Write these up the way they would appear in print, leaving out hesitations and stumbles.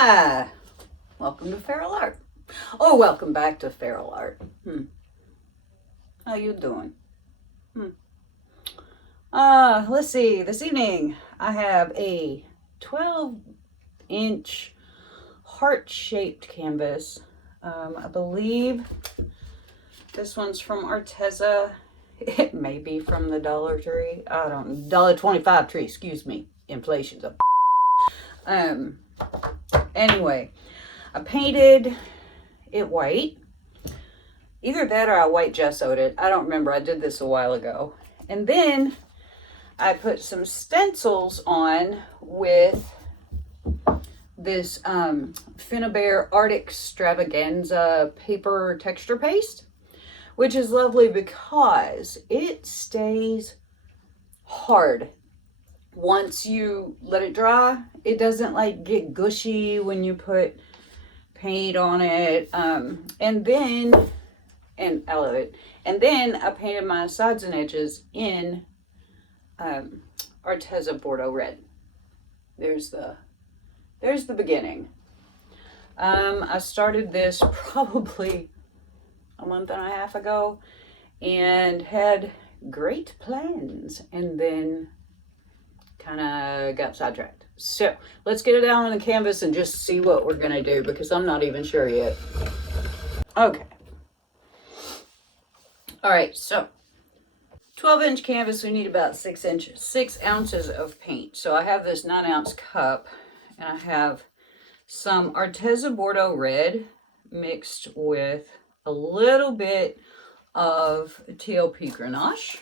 Hi! Welcome to feralart. Oh, welcome back to feralart. How you doing? Let's see. This evening I have a 12-inch heart-shaped canvas. I believe this one's from Arteza. It may be from the Dollar Tree. I don't know. $1.25 tree, excuse me. Inflation's up. Anyway, I painted it white. Either that or I white gessoed it. I don't remember. I did this a while ago. And then I put some stencils on with this Finnabair Art Extravaganza paper texture paste, which is lovely because it stays hard. Once you let it dry, it doesn't like get gushy when you put paint on it. And I love it. And then I painted my sides and edges in Arteza Bordeaux Red. There's the beginning. I started this probably a month and a half ago and had great plans, and then kind of got sidetracked. So let's get it down on the canvas and just see what we're gonna do, because I'm not even sure yet. Okay. All right, so 12-inch canvas, we need about 6 ounces of paint. So I have this 9-ounce cup, and I have some Arteza Bordeaux Red mixed with a little bit of TLP Grenache.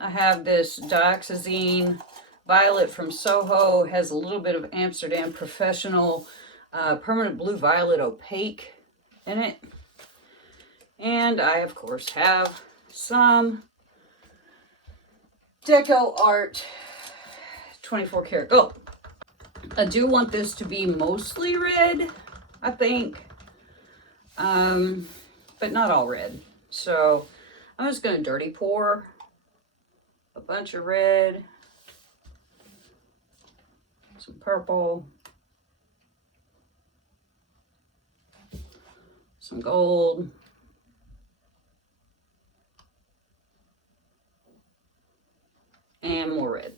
I have this dioxazine violet from Soho. It has a little bit of Amsterdam Professional permanent blue violet opaque in it. And I, of course, have some Deco Art 24 karat gold. I do want this to be mostly red, I think, but not all red. So I'm just going to dirty pour a bunch of red, some purple, some gold, and more red.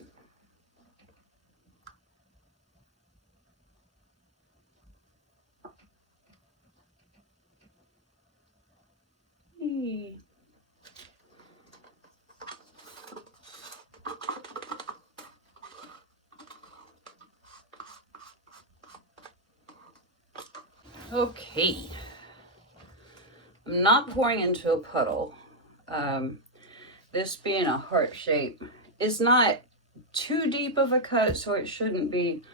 Okay, I'm not pouring into a puddle. This being a heart shape is not too deep of a cut, so it shouldn't be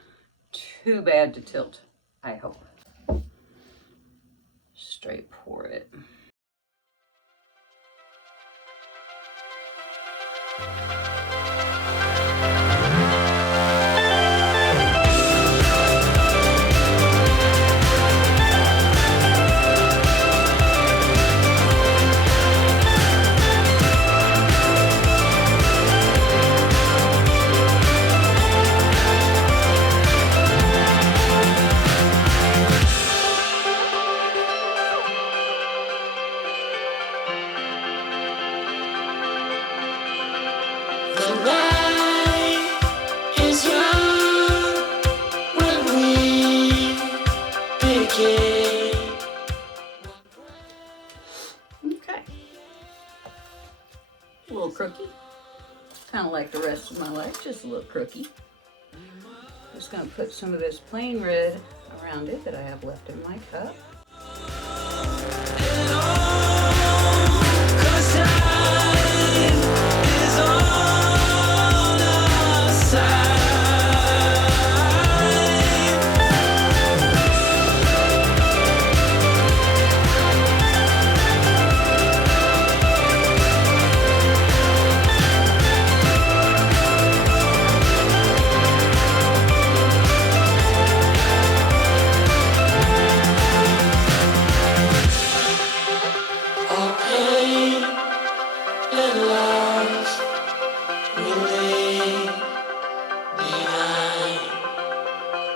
too bad to tilt, I hope. Straight pour it. Okay. A little crooky. Kind of like the rest of my life, just a little crooky. Just going to put some of this plain red around it that I have left in my cup.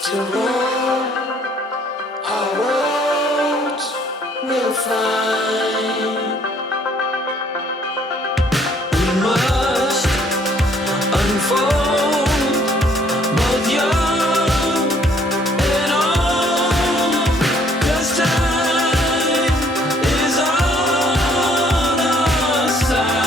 To roll will find. We must unfold both young and old, 'cause time is on our side.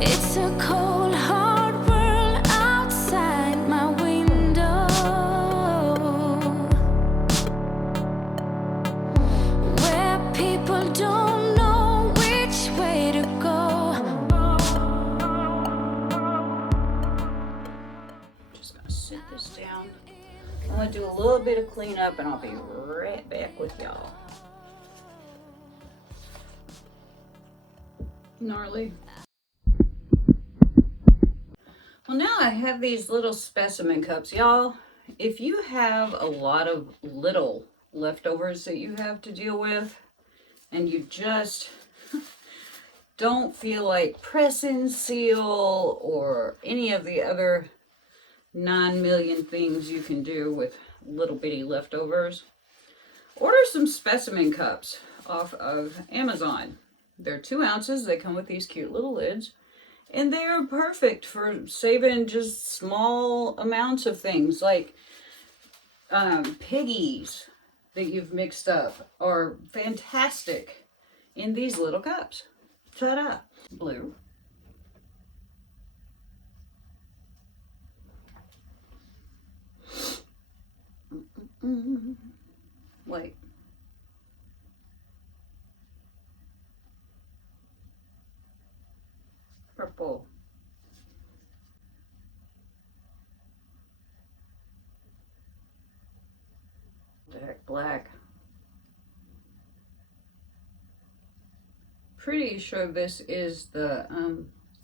It's a cold, hard world outside my window, where people don't know which way to go. Just gonna sit this down. I'm gonna do a little bit of cleanup and I'll be right back with y'all. Gnarly. Well, now I have these little specimen cups. Y'all, if you have a lot of little leftovers that you have to deal with and you just don't feel like pressing, seal, or any of the other 9,000,000 things you can do with little bitty leftovers, order some specimen cups off of Amazon. They're 2 ounces. They come with these cute little lids. And they're perfect for saving just small amounts of things like piggies that you've mixed up are fantastic in these little cups. Ta-da! Blue. White. Purple. Black. Pretty sure this is the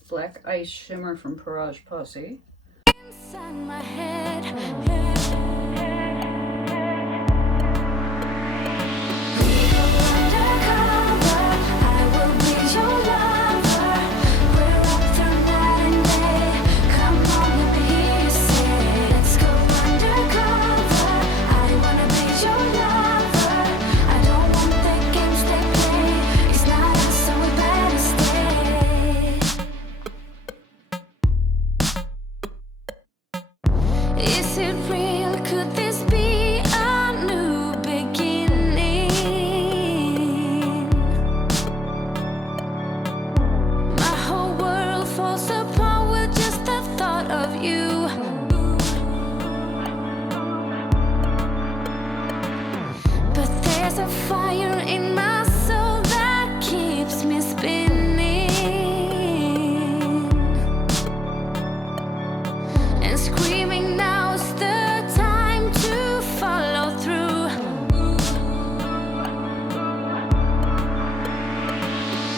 Black Ice Shimmer from Parage Posse. Inside my head. Is it real? Could this be a new beginning? My whole world falls apart with just the thought of you. But there's a fire in my soul that keeps me spinning and screaming, now's the time to follow through.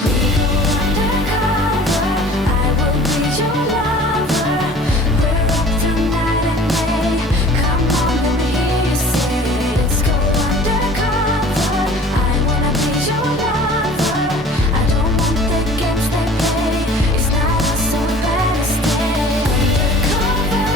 We go undercover, I will be your lover. We're up tonight and day. Come on, let me hear you say, let's go undercover. I wanna be your lover. I don't want the games they play. It's not us, so we better stay undercover.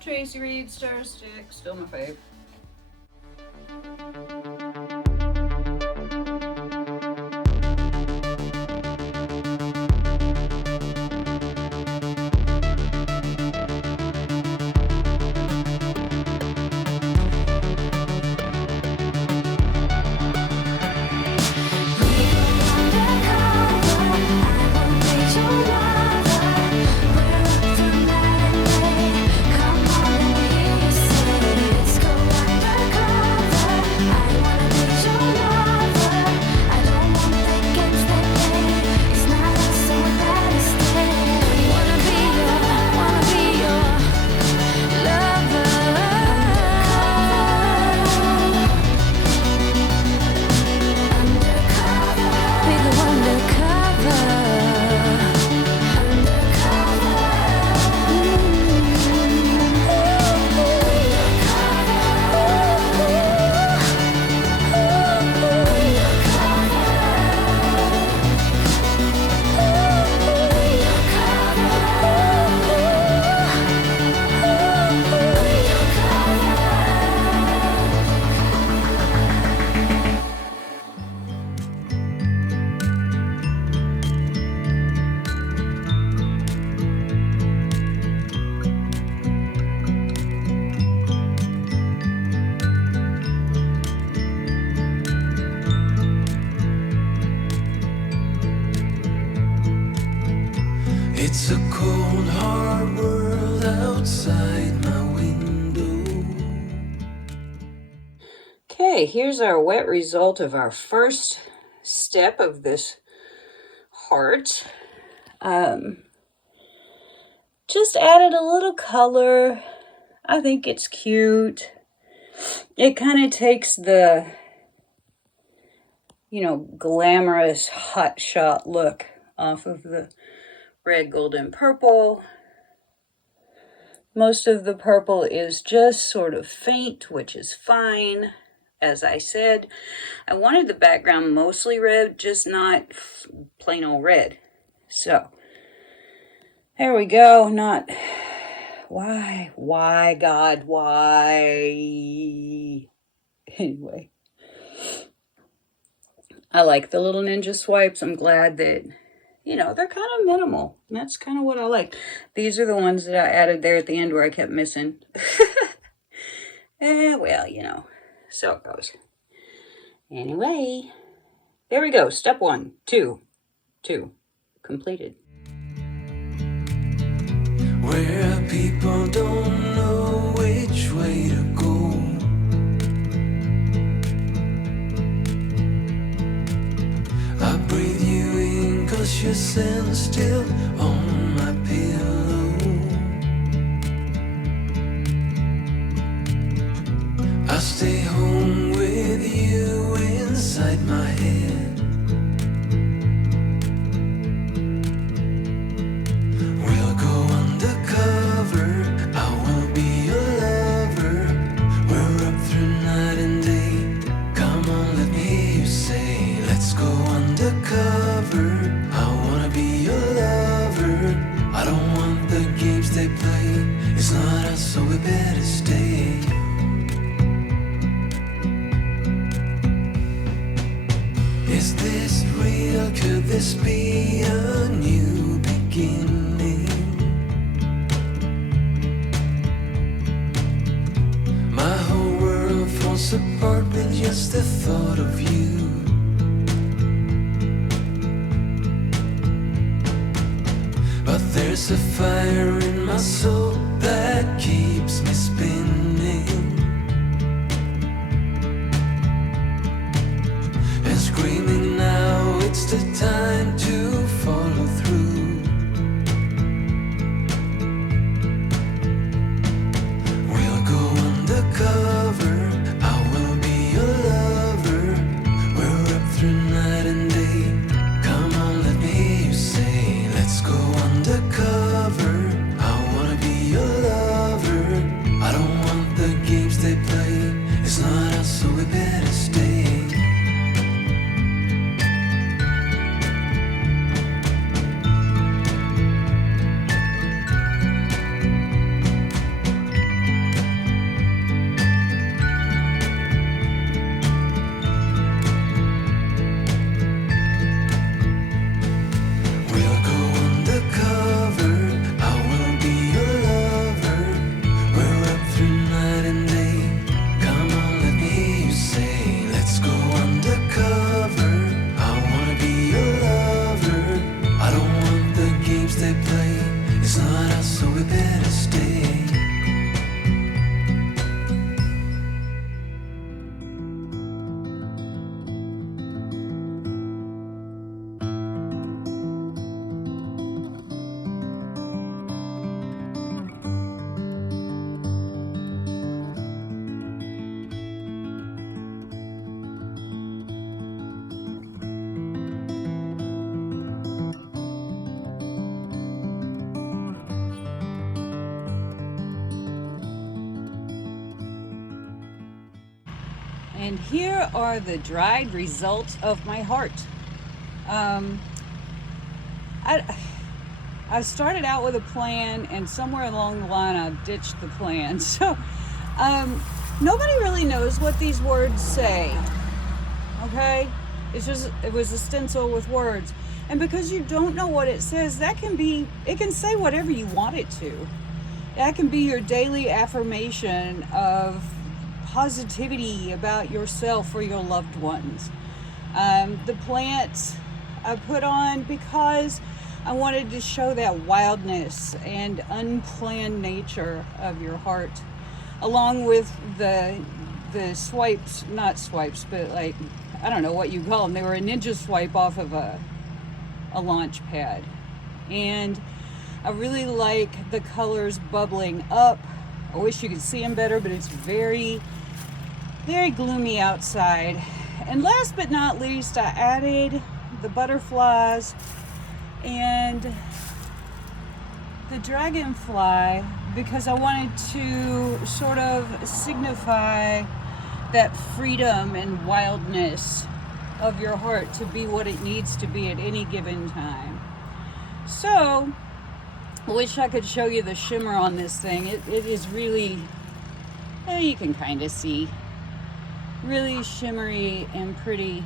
Tracy Reed Star Stick, still my fave. Okay, here's our wet result of our first step of this heart. Just added a little color. I think it's cute. It kind of takes the, glamorous hotshot look off of the red, gold, and purple. Most of the purple is just sort of faint, which is fine. As I said, I wanted the background mostly red, just not plain old red. So, there we go. Why, God, why? Anyway. I like the little ninja swipes. I'm glad that, they're kind of minimal. And that's kind of what I like. These are the ones that I added there at the end where I kept missing. Well, so it goes. Anyway, there we go. Step 1, 2, completed. Where people don't know which way to go. I breathe you in 'cause your scent's still on my pillow. I stay home with you inside my head. We'll go undercover, I will be your lover. We're up through night and day. Come on, let me hear you say, let's go undercover. I wanna be your lover. I don't want the games they play. It's not us, so we better stay. Is this real? Could this be a new beginning? My whole world falls apart with just the thought of you. But there's a fire in my soul that keeps me spinning and screaming now. It's the time to follow through. We'll go undercover, I will be your lover. We're up through night and day. Come on, let me hear you say, let's go undercover. I wanna be your lover. I don't want the games they play. It's not us, so we better stay. We'll go undercover, I will be your lover. We're up through night and day. Come on, let me hear you say, let's go undercover. I wanna be your lover. I don't want the games they play. It's not us, so we better stay. And here are the dried results of my heart. I started out with a plan, and somewhere along the line I ditched the plan. So nobody really knows what these words say. Okay? It was a stencil with words. And because you don't know what it says, it can say whatever you want it to. That can be your daily affirmation of positivity about yourself or your loved ones. The plants I put on because I wanted to show that wildness and unplanned nature of your heart, along with the the swipes, not swipes, but like, I don't know what you call them. They were a ninja swipe off of a launch pad. And I really like the colors bubbling up. I wish you could see them better, but it's very, very gloomy outside. And last but not least, I added the butterflies and the dragonfly because I wanted to sort of signify that freedom and wildness of your heart to be what it needs to be at any given time. So, I wish I could show you the shimmer on this thing. It is really, you can kind of see, really shimmery and pretty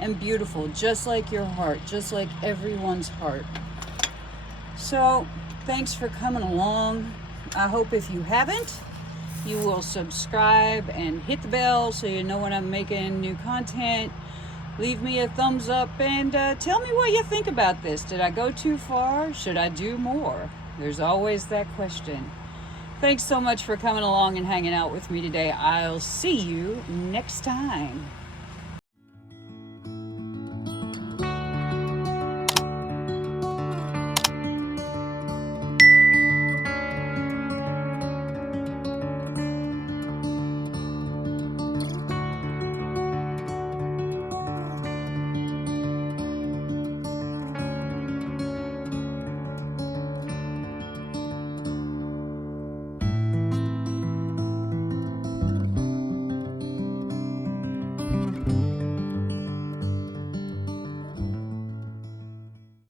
and beautiful, just like your heart, just like everyone's heart. So, thanks for coming along. I hope if you haven't, you will subscribe and hit the bell so you know when I'm making new content. Leave me a thumbs up and tell me what you think about this. Did I go too far? Should I do more? There's always that question. Thanks so much for coming along and hanging out with me today. I'll see you next time.